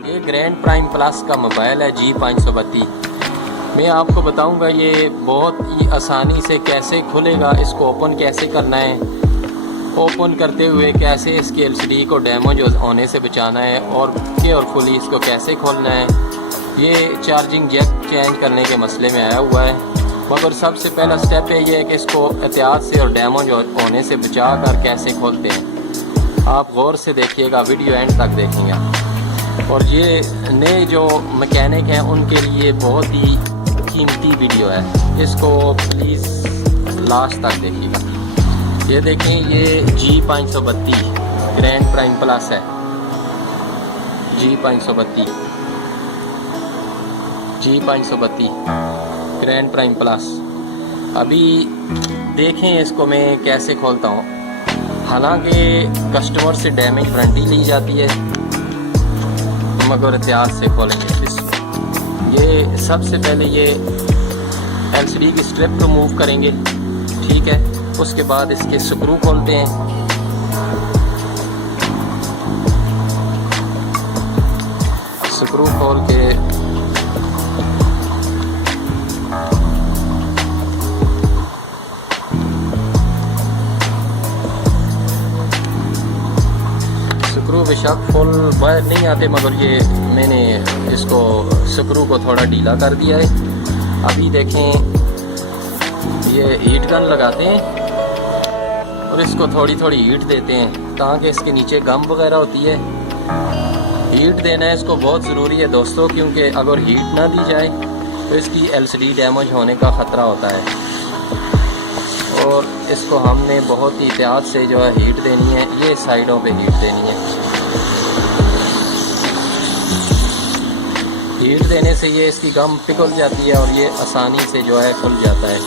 ये grand prime plus का mobile है G532। मैं आपको बताऊंगा ये बहुत ही आसानी से कैसे खुलेगा, इसको ओपन कैसे करना है, ओपन करते हुए कैसे इसकी LCD को डैमेज होने से बचाना है और केयरफुली इसको कैसे खोलना है। ये चार्जिंग जैक चेंज करने के मसले में आया हुआ है, मगर सबसे पहला स्टेप है ये कि इसको एहतियात से और डैमेज होने से बचा कर कैसे खोलते हैं। आप गौर से देखिएगा, वीडियो एंड तक देखेंगे। और ये नए जो मैकेनिक हैं उनके लिए बहुत ही कीमती वीडियो है, इसको प्लीज़ लास्ट तक देखिएगा। ये देखें, ये G532 ग्रैंड प्राइम प्लस है। G532 grand prime plus. अभी देखें इसको मैं कैसे खोलता हूँ। हालांकि कस्टमर से डैमेज वारंटी ली जाती है, मगर एहतियात से खोलेंगे। ये सबसे पहले ये LCD की स्ट्रिप रिमूव करेंगे, ठीक है। उसके बाद इसके स्क्रू खोलते हैं। स्क्रू खोल के स्क्रू बेशक फुल बाहर नहीं आते, मगर ये मैंने इसको स्क्रू को थोड़ा ढीला कर दिया है। अभी देखें, ये हीट गन लगाते हैं और इसको थोड़ी थोड़ी हीट देते हैं ताकि इसके नीचे गम वगैरह होती है। हीट देना है इसको बहुत ज़रूरी है दोस्तों, क्योंकि अगर हीट ना दी जाए तो इसकी LCD डैमेज होने का ख़तरा होता है। और इसको हमने बहुत ही एहतियात से जो है हीट देनी है, ये साइडों पे हीट देनी है। हीट देने से ये इसकी गम पिघल जाती है और ये आसानी से जो है खुल जाता है।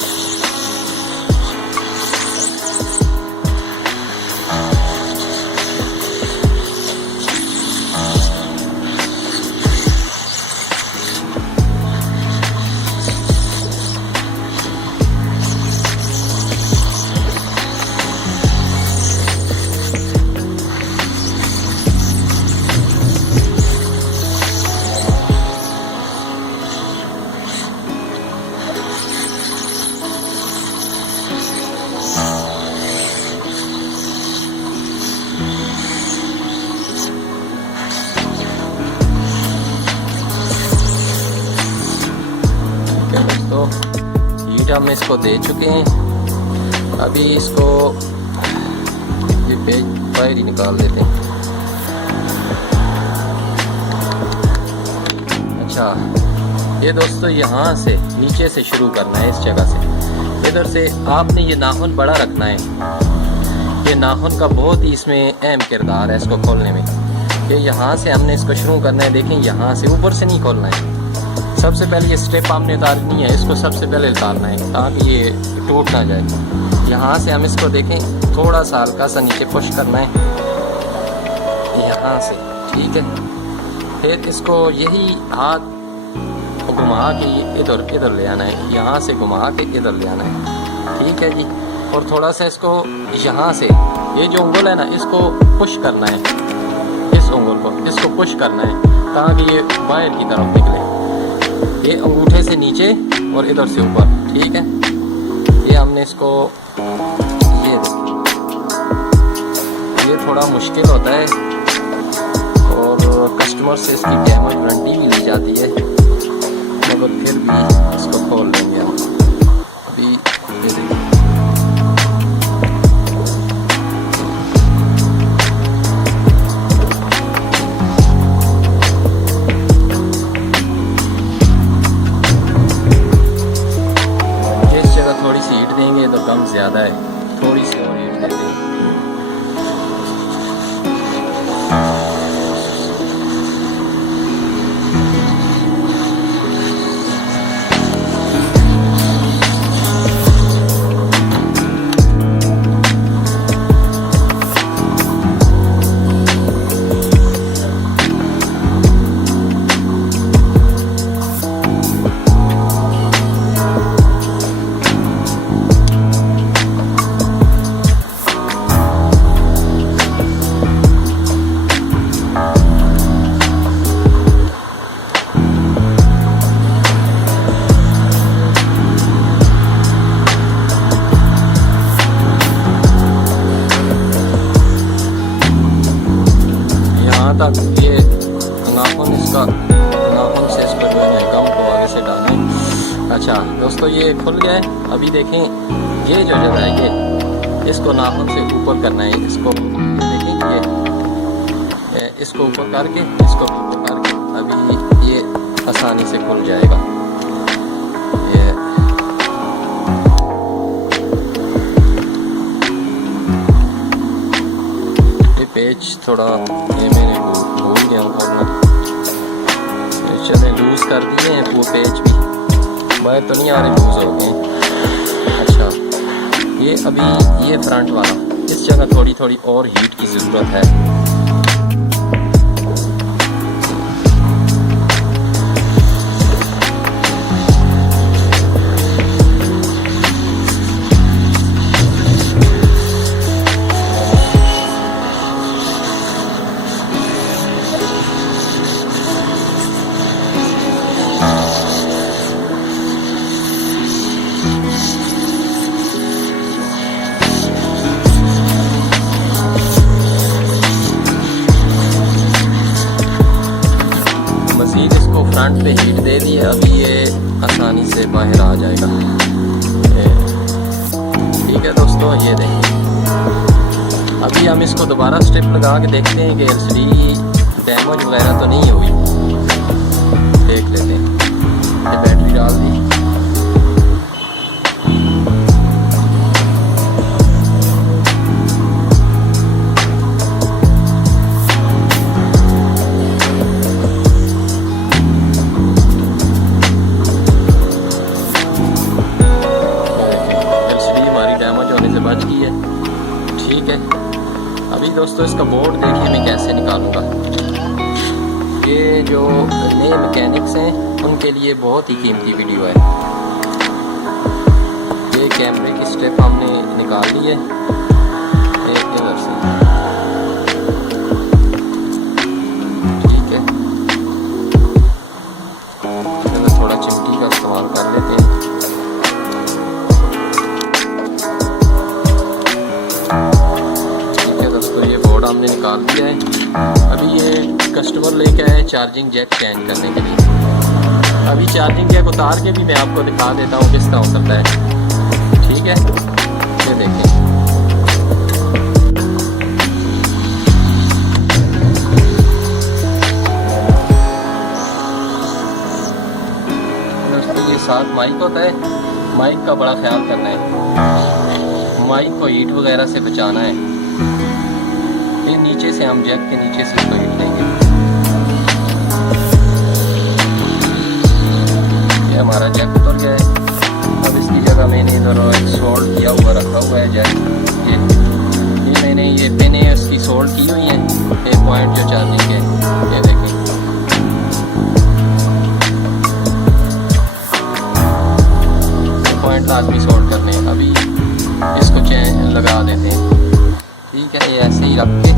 तो हीट हम इसको दे चुके हैं। अभी इसको ये पेज बाहर ही निकाल देते हैं। अच्छा, ये दोस्तों यहाँ से नीचे से शुरू करना है, इस जगह से। इधर से आपने ये नाखून बड़ा रखना है। ये नाखून का बहुत ही इसमें अहम किरदार है इसको खोलने में। ये यहाँ से हमने इसको शुरू करना है। देखें, यहाँ से, ऊपर से नहीं खोलना है। सबसे पहले ये स्टेप हमने उतारनी है, इसको सबसे पहले उतारना है ताकि ये टूट ना जाए। यहाँ से हम इसको देखें, थोड़ा सा हल्का सा नीचे पुश करना है यहाँ से, ठीक है। फिर इसको यही हाथ घुमा के इधर इधर ले आना है, यहाँ से घुमा के इधर ले आना है, ठीक है जी। और थोड़ा सा इसको यहाँ से, ये जो उंगल है ना, इसको पुश करना है, इस उंगल को इसको पुश करना है ताकि ये बाहर की तरफ निकले। ये अंगूठे से नीचे और इधर से ऊपर, ठीक है। ये हमने इसको ये थोड़ा मुश्किल होता है और कस्टमर से इसकी डैमेज वारंटी भी ली जाती है, मगर फिर भी इसको खोल लेंगे हम। अभी ये देखिए, थोड़ी सी हीट देंगे तो कम ज़्यादा है, थोड़ी सी और हीट देंगे। इसका ये नाखून से इसको जो है गम को आगे से डालें। अच्छा दोस्तों, ये खुल गया है। अभी देखें ये जो जगह है ये इसको नाखून से ऊपर करना है। इसको देखें ये इसको ऊपर करके इसको ऊपर करके अभी ये आसानी से खुल जाएगा। ये पेच थोड़ा ये मैंने भूल गया हूँ करना। चले लूज़ कर दिए हैं वो पेच भी, बाहर तो नहीं आ रहे, लूज़ हो गए। अच्छा ये अभी ये फ्रंट वाला, इस जगह थोड़ी थोड़ी और हीट की ज़रूरत है। इसको फ्रंट पे हीट दे दी है, अभी ये आसानी से बाहर आ जाएगा। ठीक है दोस्तों, ये देखिए अभी हम इसको दोबारा स्ट्रिप लगा के देखते हैं कि एलसीडी डैमेज वगैरह तो नहीं हुई। देख लेते हैं। ये बैटरी डाल दी। बच गई है। ठीक है, अभी दोस्तों इसका बोर्ड देखिए मैं कैसे निकालूंगा। ये जो नए मैकेनिक्स हैं उनके लिए बहुत ही कीमती वीडियो है। ये कैमरे की स्ट्रिप हमने निकाल ली है एक इधर से। ठीक है, चलो थोड़ा चिमटी का इस्तेमाल कर लेते हैं। हमने निकाल दिया है। अभी ये कस्टमर लेके आए चार्जिंग जैक चेंज करने के लिए। अभी चार्जिंग जैक उतार के भी मैं आपको दिखा देता हूँ किस तरह उतरता है। ठीक है, ये देखें। दोस्तों ये साथ माइक होता है, माइक का बड़ा ख्याल करना है, माइक को हीट वगैरह से बचाना है। ये नीचे से हम जैक के नीचे से इसको हिट देंगे। ये हमारा जैक उतर गया है। अब इसकी जगह मैंने इधर एक सोल्ड किया हुआ रखा हुआ है जैक। ये मैंने ये पिन है इसकी सोल्ड की हुई है। एक पॉइंट जो चार्जिंग है, ये देखें। ये पॉइंट लाजमी सोल्ड करने हैं। अभी इसको चेंज लगा देते हैं। ठीक है, ये ऐसे ही रख के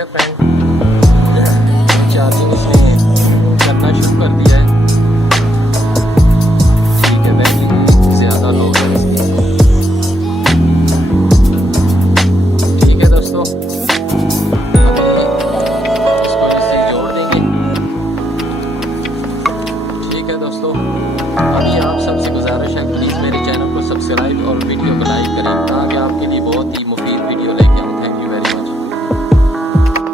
केयर फ्रेंड।